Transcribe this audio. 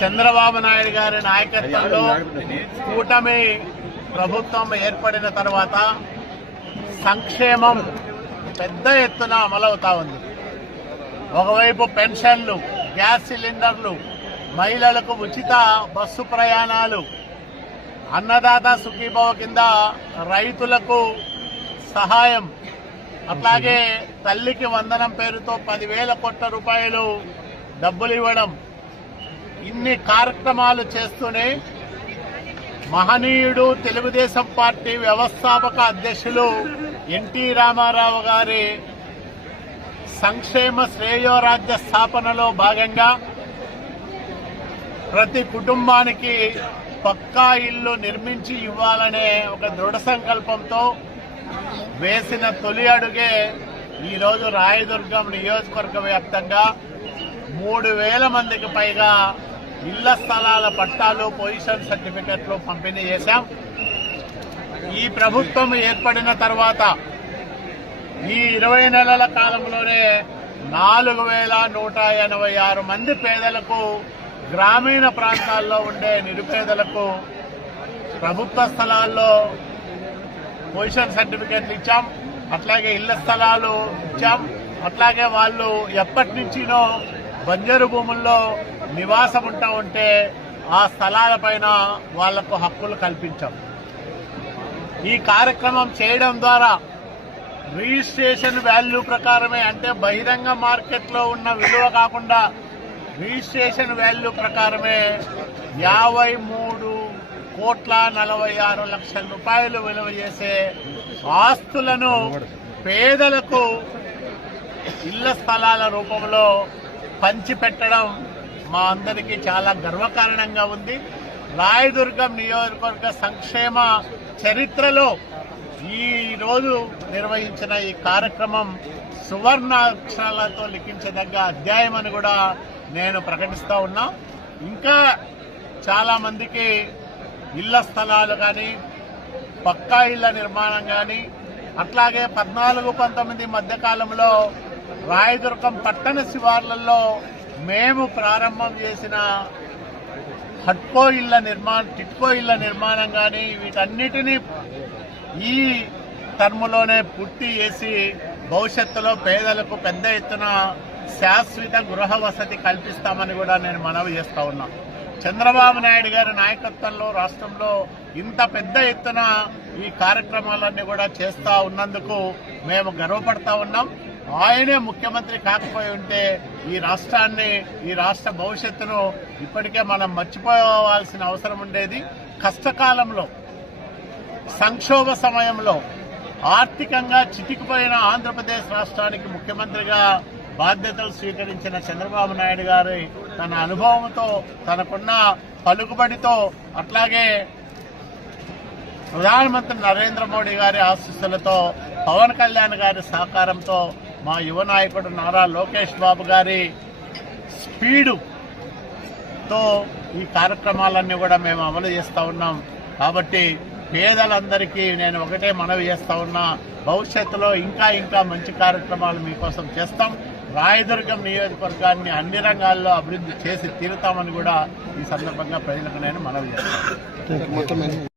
చంద్రబాబు నాయుడు గారి నాయకత్వంలో కూటమి ప్రభుత్వం ఏర్పడిన తర్వాత సంక్షేమం పెద్ద ఎత్తున అమలవుతా ఉంది. ఒకవైపు పెన్షన్లు గ్యాస్ సిలిండర్లు మహిళలకు ఉచిత బస్సు ప్రయాణాలు అన్నదాత సుఖీభవ కింద రైతులకు సహాయం అట్లాగే తల్లికి వందనం పేరుతో పదివేల కోట్ల రూపాయలు డబ్బులు ఇవ్వడం ఇన్ని కార్యక్రమాలు చేస్తూనే మహనీయుడు తెలుగుదేశం పార్టీ వ్యవస్థాపక అధ్యక్షులు ఎన్టీ రామారావు గారి సంక్షేమ శ్రేయోరాజ్య స్థాపనలో భాగంగా ప్రతి కుటుంబానికి పక్కా ఇల్లు నిర్మించి ఇవ్వాలనే ఒక దృఢ సంకల్పంతో వేసిన తొలి అడుగే ఈరోజు రాయదుర్గం నియోజకవర్గ వ్యాప్తంగా మూడు వేల మందికి పైగా ఇళ్ళ స్థలాల పట్టాలు పొజిషన్ సర్టిఫికెట్లు పంపిణీ చేశాం. ఈ ప్రభుత్వం ఏర్పడిన తర్వాత ఈ ఇరవై నెలల కాలంలోనే నాలుగు వేల నూట ఎనభై ఆరు మంది పేదలకు గ్రామీణ ప్రాంతాల్లో ఉండే నిరుపేదలకు ప్రభుత్వ స్థలాల్లో పొజిషన్ సర్టిఫికెట్లు ఇచ్చాం. అట్లాగే ఇళ్ళ స్థలాలు ఇచ్చాం. అట్లాగే వాళ్ళు ఎప్పటి నుంచినో బంజరు భూముల్లో నివాసం ఉంటా ఉంటే ఆ స్థలాలపైన వాళ్ళకు హక్కులు కల్పించాం. ఈ కార్యక్రమం చేయడం ద్వారా రిజిస్ట్రేషన్ వాల్యూ ప్రకారమే అంటే బహిరంగ మార్కెట్లో ఉన్న విలువ కాకుండా రిజిస్ట్రేషన్ వాల్యూ ప్రకారమే యాభై మూడు కోట్ల నలభై ఆరు లక్షల రూపాయలు విలువ చేసే ఆస్తులను పేదలకు ఇళ్ళ స్థలాల రూపంలో పంచిపెట్టడం మా అందరికీ చాలా గర్వకారణంగా ఉంది. రాయదుర్గం నియోజకవర్గ సంక్షేమ చరిత్రలో ఈ రోజు నిర్వహించిన ఈ కార్యక్రమం సువర్ణాక్షరాలతో లిఖించదగ్గ అధ్యాయం అని కూడా నేను ప్రకటిస్తూ ఉన్నా. ఇంకా చాలా మందికి ఇళ్ళ స్థలాలు కానీ పక్కా ఇళ్ళ నిర్మాణం కానీ అట్లాగే పద్నాలుగు పంతొమ్మిది మధ్యకాలంలో రాయదుర్గం పట్టణ శివార్లలో మేము ప్రారంభం చేసిన హట్కో ఇళ్ళ నిర్మాణం టిట్కో ఇళ్ళ నిర్మాణం కానీ వీటన్నిటినీ ఈ టర్ములోనే పూర్తి చేసి భవిష్యత్తులో పేదలకు పెద్ద ఎత్తున శాశ్వత గృహ వసతి కల్పిస్తామని కూడా నేను మనవి చేస్తా ఉన్నా. చంద్రబాబు నాయుడు గారి నాయకత్వంలో రాష్ట్రంలో ఇంత పెద్ద ఎత్తున ఈ కార్యక్రమాలన్నీ కూడా చేస్తా ఉన్నందుకు మేము గర్వపడతా ఉన్నాం. ఆయనే ముఖ్యమంత్రి కాకపోయి ఉంటే ఈ రాష్ట్రాన్ని ఈ రాష్ట్ర భవిష్యత్తును ఇప్పటికే మనం మర్చిపోవాల్సిన అవసరం ఉండేది. కష్టకాలంలో సంక్షోభ సమయంలో ఆర్థికంగా చితికిపోయిన ఆంధ్రప్రదేశ్ రాష్ట్రానికి ముఖ్యమంత్రిగా బాధ్యతలు స్వీకరించిన చంద్రబాబు నాయుడు గారి తన అనుభవంతో తనకున్న పలుకుబడితో అట్లాగే ప్రధానమంత్రి నరేంద్ర మోడీ గారి ఆశీస్సులతో పవన్ కళ్యాణ్ గారి సహకారంతో మా యువ నాయకుడు నారా లోకేష్ బాబు గారి స్పీడుతో ఈ కార్యక్రమాలన్నీ కూడా మేము అమలు చేస్తా ఉన్నాం. కాబట్టి పేదలందరికీ నేను ఒకటే మనవి చేస్తూ ఉన్నా భవిష్యత్తులో ఇంకా ఇంకా మంచి కార్యక్రమాలు మీకోసం చేస్తాం. రాయదుర్గం నియోజకవర్గాన్ని అన్ని రంగాల్లో అభివృద్ధి చేసి తీరుతామని కూడా ఈ సందర్భంగా ప్రజలకు నేను మనవి చేస్తాను